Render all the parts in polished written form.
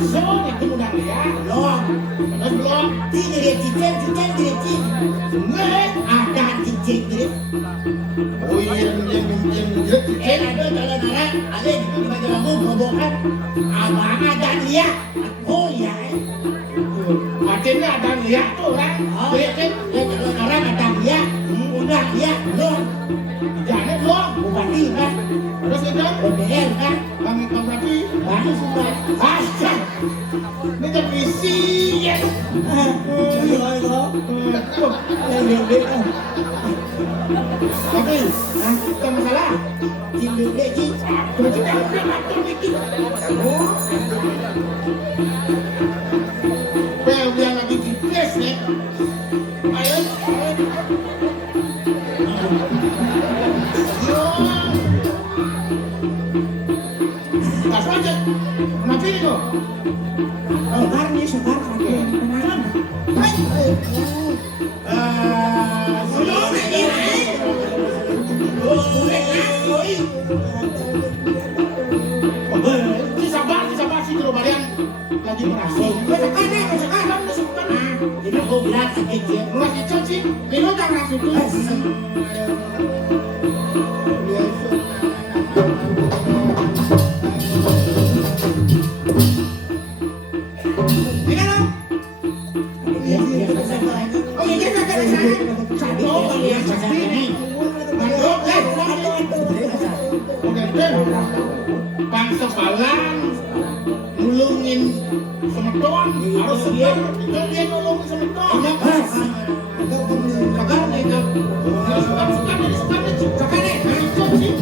So itu udah ya, belum. Terus belum. Di jadi cicing jadi cicing. Nggak Ada cicing jadi. oh yang Ada jalan arah, ada di baju lampu bobokan. Abang ada lihat. Oh iya. Akhirnya ada lihat tuh kan. Lihat kan. Ya jalan arah ada lihat. Udah lihat belum. Jangan belum. Bupati kan. Terus itu ODL kan. Bang berarti Baru semua. Asal. Ini kan isi ya. Tapi kita masalah. Cindu lagi. Terus kita macam itu. Oh. Well, dia lagi di place nih. Ayo. Tak saja. Kenapa ini kok? Sekar nih sekar kakek. Kenalan. Disabar sih dulu balian lagi merasa. Sekarang masukkan. Jadi aku bilang sakit ya. Masih cuci, minum tak rasa itu. Bangsa balang nulungin semeton harus segar dia nulungin semeton segar nih kan segar nih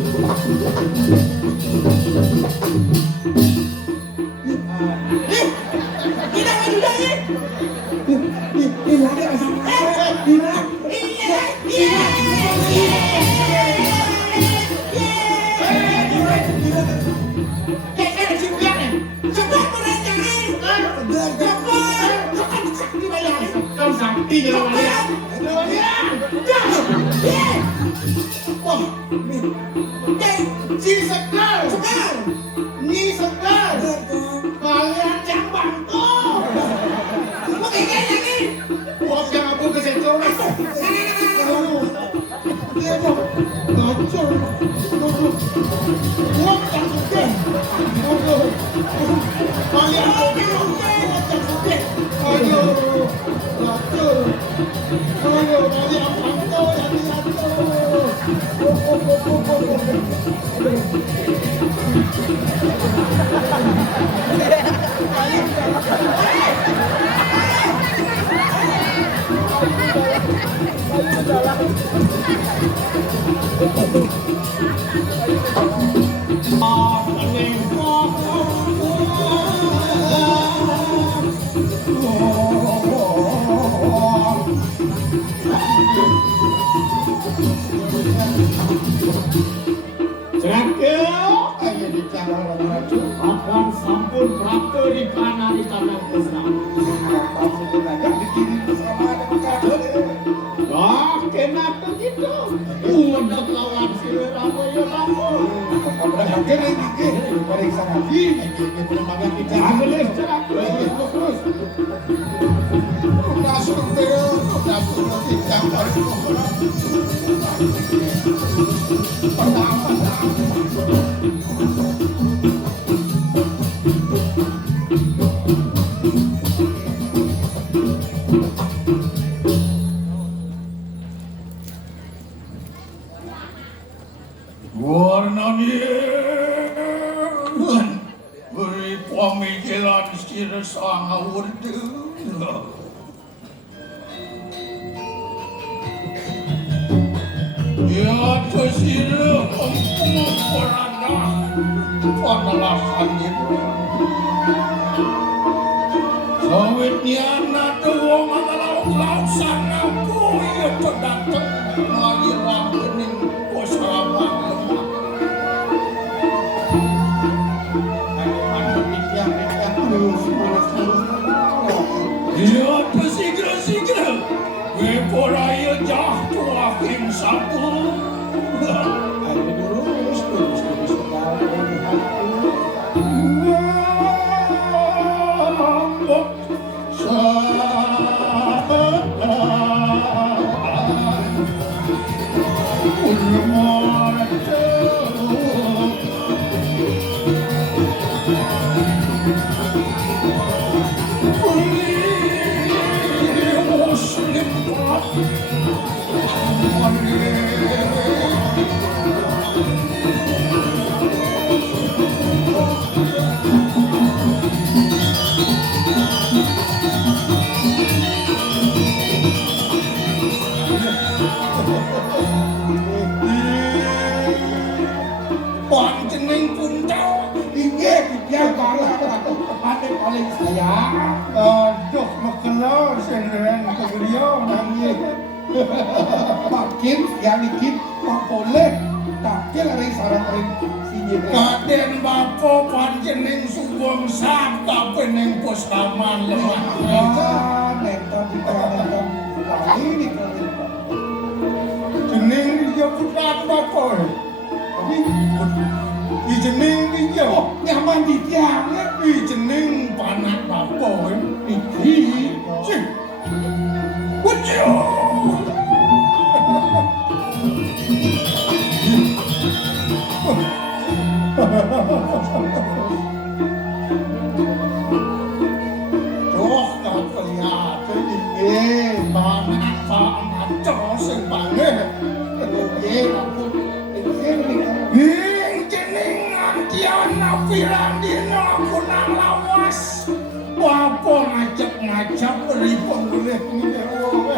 tidak maju lagi akan sampun prakte di kanan di kanan besar. Wah, kenapa begitu? Udah kawan si Ramo ya kamu. Periksa lagi, penembakan kita. Ambil terus. Masuk kita beri pemikiran sira sang awurdu. Ya sira memperana panalasan itu. Sawitnya anak wong lauk-lausan aku ya datang ngirang kening kosraman lemah. Ya segera Weporaya jatuh akhir sapu. Panjeneng punca inggih bidyang kala pating paling sayang. Aduh mekelo sing ren kegriya nangis. Makin yang iki Pak boleh takil ring sareng ring sinjih. Kaden bapa panjeneng sugeng sabda pening pustaman lemah. Nenten dikarenakan ini jeneng dia putra bapa. Jeneng dia nyaman di tiang jeneng panak bapa iki sih wujo doh kelihatan ini panak panak sing banget Tiana Firandina kunang lawas Wapa ngajak-ngajak ripon boleh ngidewa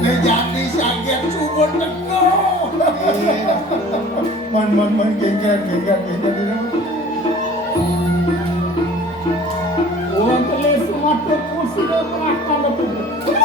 Ngejati sakit subur teko Man genggan Uang telis sumatut usida terahkan lepuh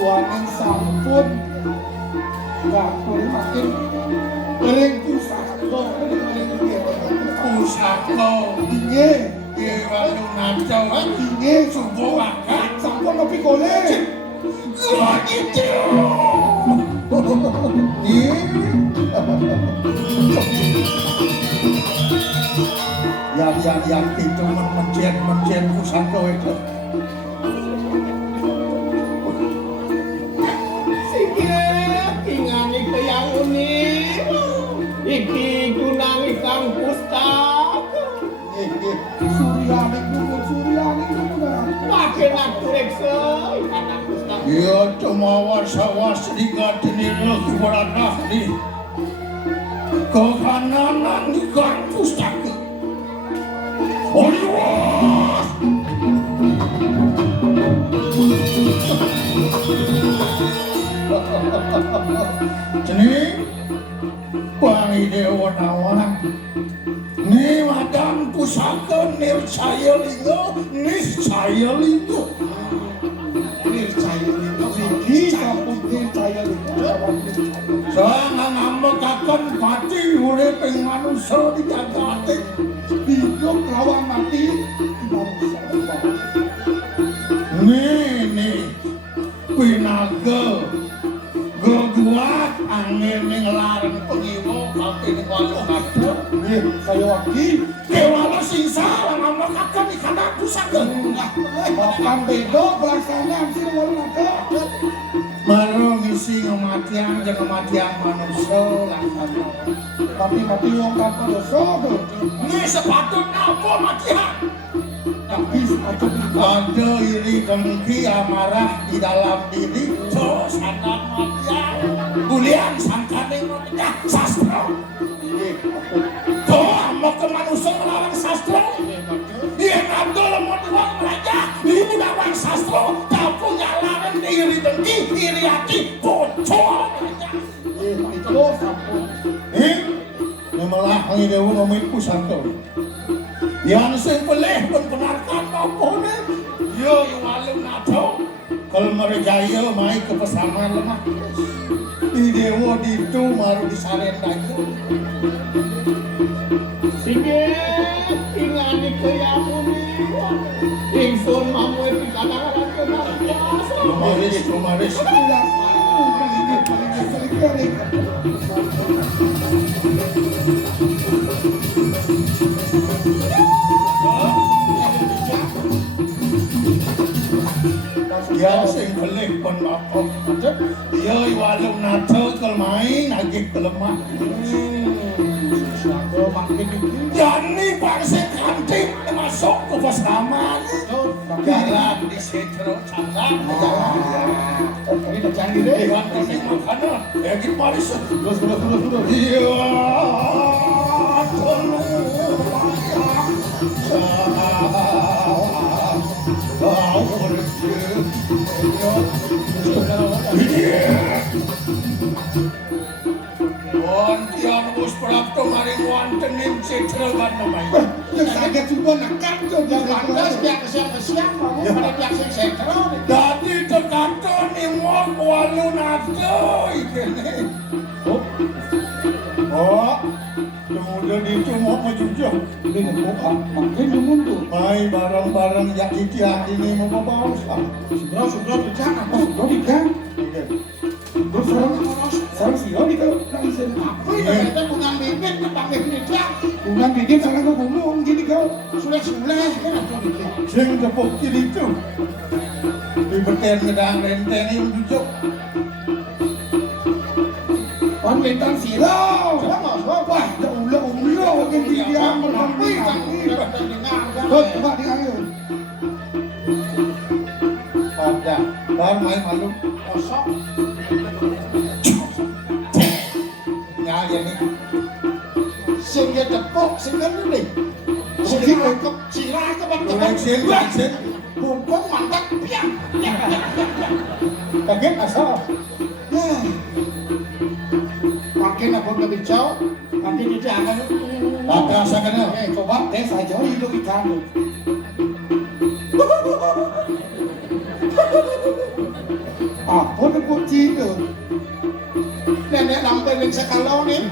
Tuanin sampun gak boleh makin ring pusako inge walu ngacau inge subuh wakat sampun ngopi kole gitu yang itu menjen pusako itu iki gunang ikang pustaka Suryani makin aku reksa ikang pustaka iya cuma was-was digadini lagi beranah nih kehananan ikang pustaka oliwas jenis Wangi dewa nawan Ni madang pusaka nircaya linggo Niscaya linggo Nircaya linggo Iki kampung nircaya linggo Jangan ngambekakan pati uriping manusia di jagate Hidup lawan mati Ni Pinaga Geguat angin ning larang pengiwo kaping 8 nggih saya wagi kewala sing salah ngamakaken ikan aku sageng makan beda pelaksanaan sing wala marung isi kematian jeung kematian manusia tapi mati wong tanpa dosa ini sepatutnya apa matian tapi ada iri dengki amarah di dalam diri dosa dan matian bulian sangkane pecah sastra doa mau ke manusia melawan sastra dia ngambil mau diwang raja ibu dawang sastra tak punya lawan iri dengki iri hati bocor raja itu sampun Olah ang idewo ng may pusanto. Yang sing pelih pun benarkan apa ni? Yo yung alam nato. Kalau mereka mai ke pesanan lemah. Idewo itu maru disarenda itu. Sige, ingani kaya mo ni. Ingson mamu itu kadang-kadang kena. Lumaris. Tidak Yang sing pelih pun apa? Yo yung alam nato kalau main agak kelemah. Suatu makin ini. Jadi bangsa kanting masuk ke pasaman. Jalan di setro cangkang. Ini dah canggih deh. Dewan kuning makanan. Ya gitu maris. Terus. Iya. Tolong. Wantian bos prapto maring wantenin setro kan namanya. Kaget juga nakal tuh. Lantas dia kesiang-kesiang. Kamu pada pihak sing sentro. Dati terkato ni mo walu nato ikene. Oh, kemudian itu mau majujah. Ini bukan makin mundur. Mai barang-barang yang hati ini mau bawa usah. Sudah di sana. Sudah di kan. Terus sekarang sih di kan. Apa ya? Kita bukan bibit, pakai media. Bukan bibit, sekarang kau ngomong gini kau. Sudah kan atau dikit. Sing tepuk kiri itu. Di beten gedang renteng ini menjujuk. Bintang silau, wah, ulo, yang dia melampai, coba diambil. Pada, baru main malu. Kosong. Ya, ini. Sehingga tepuk, sehingga ini. Sirah ke Vaksin. Bumbung mantap, piang. Kaget asal. Makin apa lebih jauh, nanti dia akan. Tak rasakan ya. Coba tes aja hidup ikan. Apa nak kunci tu? Nenek lampai yang sekalau ni.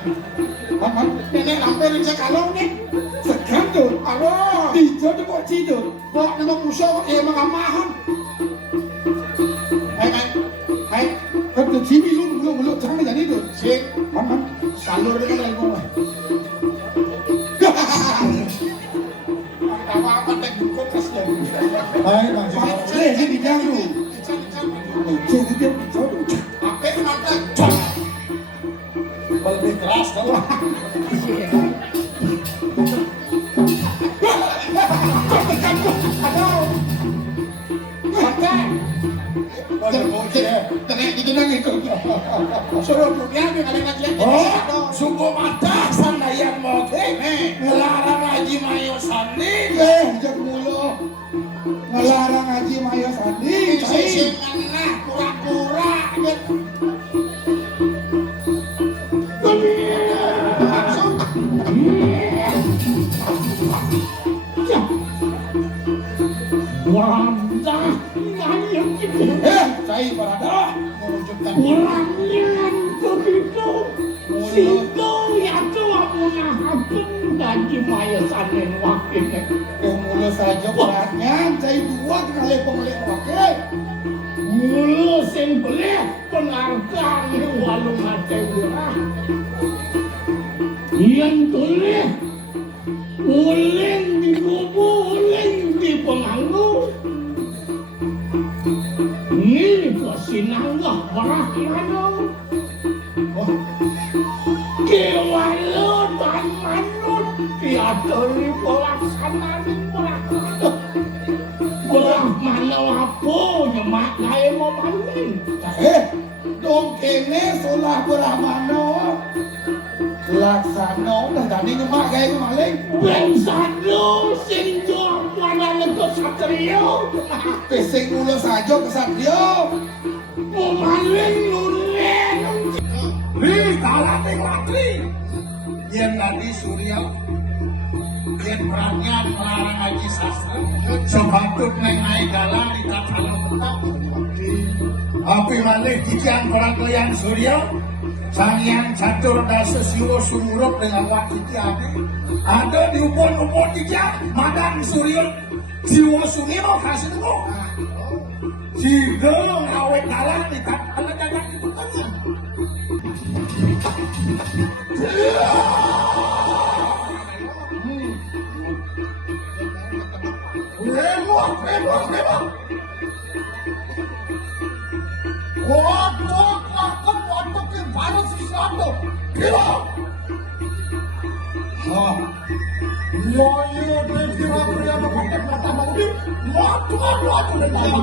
Nenek lampai yang sekalau ni. Sekarang tu, alo. Tiga tu kunci tu. Kau nama musuh mengamahan. Hai. Kau tu cibi lu jangan jadi tu. Sing, salur dia kan lagi. Apa tak buku kasih. Hai, macam Saya jadi ganggu. Jadi dia jauh. Apa nanti? lebih keras kalau. Sungguh mata sana yang mau ngelarang Haji Mayo Sandi. Ngelarang Haji Mayo Sandi. Nah, pura-pura. Saya berada mewujudkan orangnya begitu situ ya tua punya hakim Haji Mayo Sandi wakilnya. Mulu saja beratnya, saya dua kali pemilik wakil. Mulu sing boleh penghargaan walung hati murah. Yang boleh uling di kubu, uling di penganggu. Ini kesinanggah berakhirnya. Kewalu dan manut diadori pelaksanaan berakhirnya. Mana apa nyemak kaya mau maling. Dong kene solah beramano. Laksana dah tadi nyemak gaya maling. Bengsadu sing juang pada lekuk satrio. Pesing mulu saja kesatrio. Mau maling nulen. Nih, kalah nih latri. Yen tadi Surya yen pranya melarang ngaji sastra sebatut neng naik dalan di tatalo tetap api malih dikian peraturan Surya Sanghyang Catur Dasa Siwa Sumurup dengan wakiti ada di upon-upon tiga Madang Surya Siwa Sumimo Kasino Sidong awet dalan di tatalo dagang itu tanya Heboh. Waktu ke baru sesuatu. Heboh. Iya, berkira pria pakai mata mati. Waktu dan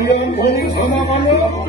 Yang paling sama mana?